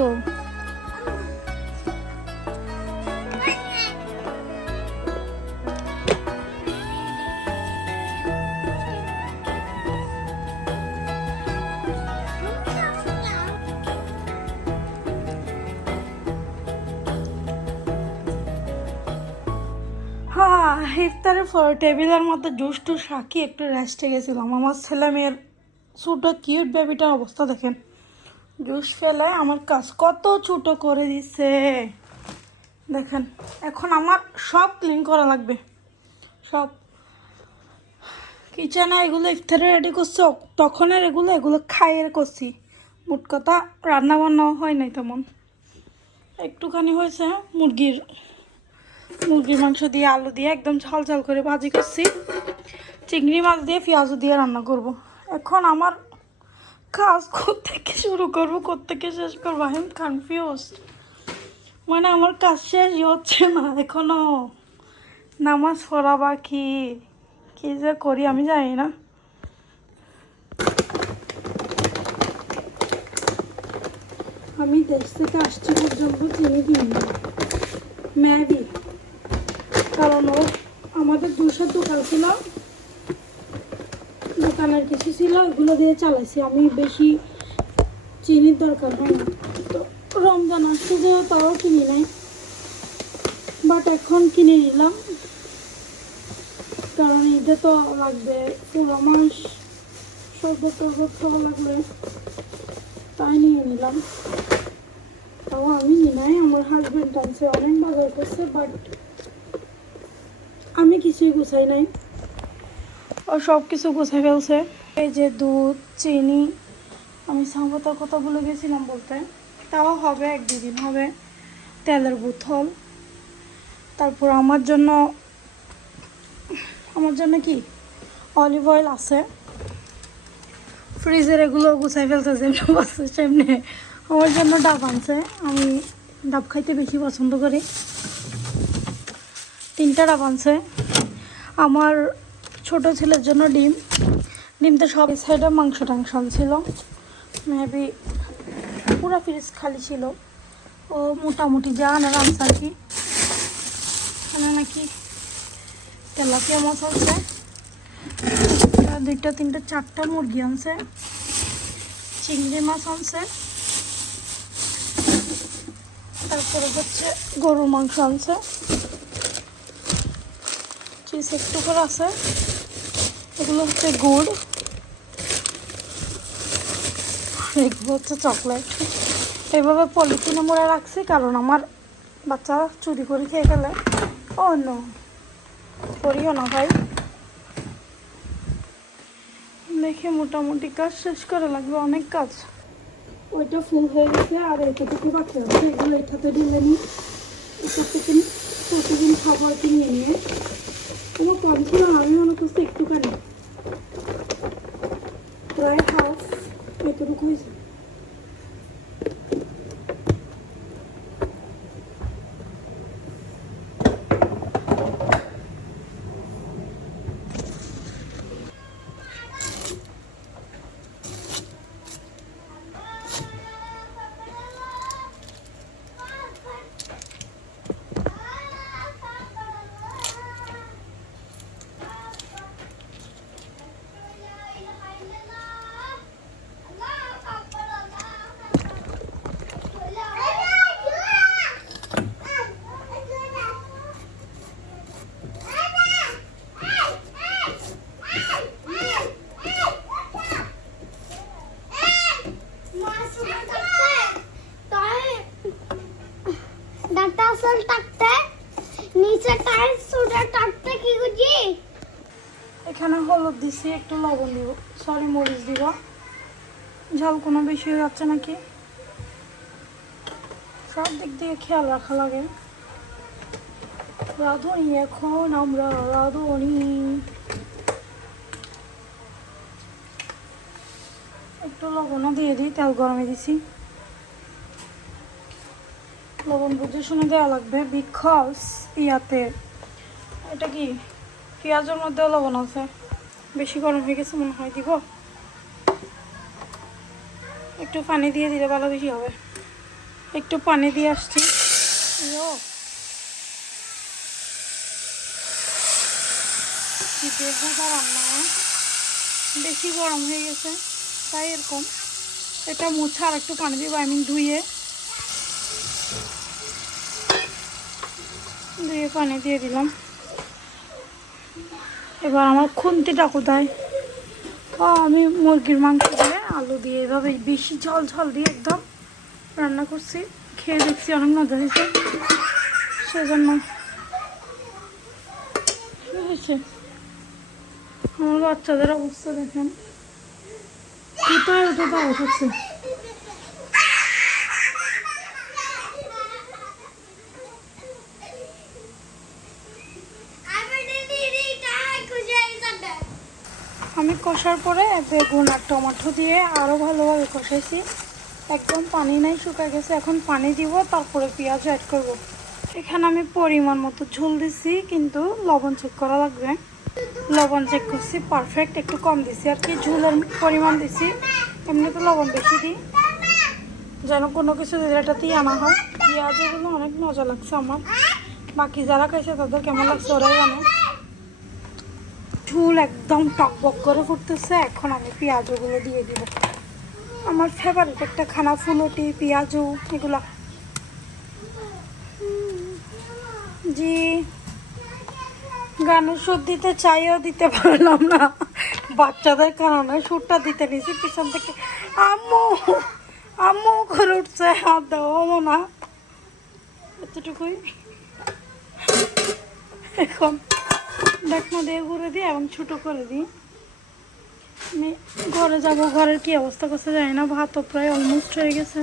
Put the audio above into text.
তো। হ্যাঁ, ইফতারের পর টেবিলের মধ্যে জুস টুস রাখি একটু রেস্টে গেছিলাম। আমার ছেলে মেয়ের ছোটো কিউট বেবিটার অবস্থা দেখেন, জুস ফেলে আমার কাজ কত ছোট করে দিছে দেখেন। এখন আমার সব ক্লিন করা লাগবে, সব কিচেনে এগুলো ইফতারে রেডি করছে তখন আর এগুলো খাইয়ে করছি। মোট কথা রান্না বান্নাও হয় নাই তেমন, একটুখানি হয়েছে মুরগির মাংস দিয়ে আলু দিয়ে একদম ঝাল ঝাল করে ভাজি করছি, চিংড়ি মাছ দিয়ে পেঁয়াজও দিয়ে রান্না করব। এখন আমার কাজ কোত্থেকে শুরু করবো, কোত্থেকে শেষ করবো, আই এম কনফিউজড। মানে আমার কাজ শেষই হচ্ছে না এখনো, নামাজ পড়া বাকি, কি যে করি আমি জানি না। আমি দেশ থেকে আসছি পর্যন্ত চিনি কিনি ম্যাগি, কারণ ও আমাদের দুশো দোকান ছিল, দোকানের কিছু ছিল এগুলো দিয়ে চালাইছি। আমি বেশি চিনির দরকার হয় না, তো রমজান আসছে যে তাও কিনি নাই, বাট এখন কিনে নিলাম কারণ ঈদে তো লাগবে, পুরো মাস শরবত টরবত খাওয়া লাগবে, তাই নিয়ে নিলাম। তাও আমি নি নাই, আমার হাজব্যান্ড আনছে, অনেক বাজার করছে, বাট আমি কিছুই গুছাই নাই, ও সব কিছু গুছাই ফেলছে। এই যে দুধ, চিনি, আমি সাম্বতার কথা ভুলে গেছিলাম বলতে, তাও হবে 1-2 দিন হবে, তেলের বোতল, তারপর আমার জন্য কি অলিভ অয়েল আছে, ফ্রিজের এগুলো গুছাই ফেলছে যেমনি বসছে সেমনি। আমার জন্য ডাব আনছে, আমি ডাব খাইতে বেশি পছন্দ করি, 3টা ডাব আনছে। আমার ছোট ছেলের জন্য ডিম তো সব সাইডে মাংস টাংস আনছিল, মেবি পুরো ফ্রিজ খালি ছিল, ও মোটামুটি যা আনার আনছে আর কি। এখানে নাকি তেলাপিয়া মাছ আছে, 2টা 3টা 4টা মুরগি আনছে, চিংড়ি মাছ আনছে, তারপরে হচ্ছে গরুর মাংস আনছে, চিজ একটু করে আছে, এগুলো হচ্ছে গুড়, এগুলো হচ্ছে চকলেট। এইভাবে পলিথিনে মোড়া রাখছি কারণ আমার বাচ্চারা চুরি করে খেয়ে গেলে অন্য করিও না ভাই। দেখে মোটামুটি কাজ শেষ করা লাগবে, অনেক কাজ। ওইটা ফুল হয়ে গেছে আর এটাটুকু বাকি আছে, এগুলো এটাতে ঢেলে নিই, এটা থেকে প্রতিদিন খাবার কিনে নিয়ে কোনো কম ছিল না, আমি মনে করছি একটুখানি, প্রায় হাফ এতটুকু হয়েছে। এখানে হলুদ দিছি, একটু লবণ দিব, সরি মরিচ দিব, ঝাল কোনো বেশি হয়ে যাচ্ছে নাকি, সব দিক দিয়ে খেয়াল রাখা লাগে। রাঁধুনি এখন আমরা, রাঁধুনি। একটু লবণও দিয়ে দিই, তেল গরমে দিছি, লবণ বুঝে শুনে দেওয়া লাগবে, বিকজ ইয়াতে এটা কি পেঁয়াজের মধ্যেও লবণ আছে, বেশি গরম হয়ে গেছে মনে হয়, দিব একটু পানি দিয়ে দিলে ভালো বেশি হবে। একটু পানি দিয়ে আসছি। রান্না বেশি গরম হয়ে গেছে তাই এরকম। এটা মুছে আর একটু পানি দিব, আমি ধুয়ে পানি দিয়ে দিলাম। এবার আমার খুন্তিটা কোথায়? আমি মুরগির মাংস দিয়ে আলু দিয়ে এভাবে বেশি ঝাল ঝাল দিয়ে একদম রান্না করছি, খেয়ে দেখছি অনেক মজা হয়েছে, সেজন্য হয়েছে। আমার বাচ্চাদের অবস্থা দেখেন, কোথায় উঠে দাঁড়িয়ে থাকছে। আমি কষার পরে বেগুন আর টমেটো দিয়ে আরও ভালোভাবে কষাইছি, একদম পানি নাই, শুকায় গেছে। এখন পানি দিব, তারপরে পেঁয়াজ অ্যাড করব। এখানে আমি পরিমাণ মতো ঝোল দিছি, কিন্তু লবণ চেক করা লাগবে। লবণ চেক করছি পারফেক্ট, একটু কম দিছি আর কি, ঝোলের পরিমাণ দিছি। এমনিতে লবণ বেশি দিই, যেন কোনো কিছু দিলে এটাতেই আনা হয়। পেঁয়াজ এগুলো অনেক মজা লাগছে আমার, বাকি যারা খাইছে তাদের কেমন লাগছে ওরাই জানে। ঝোল একদম টকবক করে ফুটতেছে, এখন আমি পেঁয়াজগুলো দিয়ে দিব। আমার ফেভারিট একটা খানা ফুলটি পেঁয়াজু এগুলা। জি, গানের সুর দিতে চাইও দিতে পারলাম না, বাচ্চাদের কারণে সুরটা দিতে নিয়েছি পিছন থেকে। আম্মু আম্মু করে উঠছে, হাত দেওয়া না, এতটুকুই। এখন ঢাকনা দিয়ে ঘুরে দিই এবং ছোটো করে দিই। আমি ঘরে যাব, ঘরের কি অবস্থা করছে জানি না, ভাতও প্রায় অলমোস্ট হয়ে গেছে।